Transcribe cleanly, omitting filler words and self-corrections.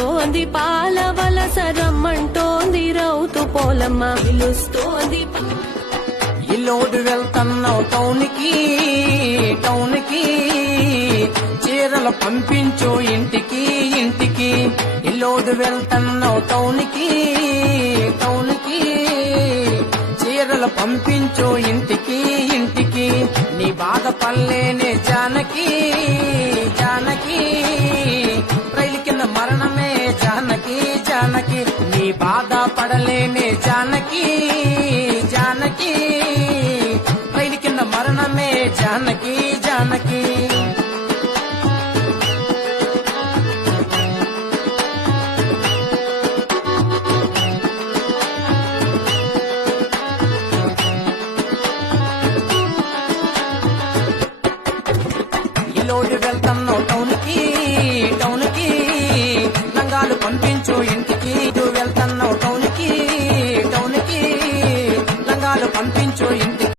పిలుస్తోంది పాల వలస రమ్మంటోంది రౌతు పోలమ్మ పిలుస్తోంది. ఇల్లోడు వెళ్తున్నావు టౌన్కి చీరలు పంపించు ఇంటికి ఇల్లోడు వెళ్తున్నావు టౌన్కి చీరలు పంపించు ఇంటికి నీ బాధ పల్లేనే జానకి రైలు కింద మరణమే జానకి నీ బాధ పడలేనే జానకి రైలు కింద మరణమే జానకి ఇల్లోడు వెళ్తున్నావు టౌన్కి లంగాలు పంపించు ఇంటికి వెళ్తున్నావు టౌన్కి లంగాలు పంపించు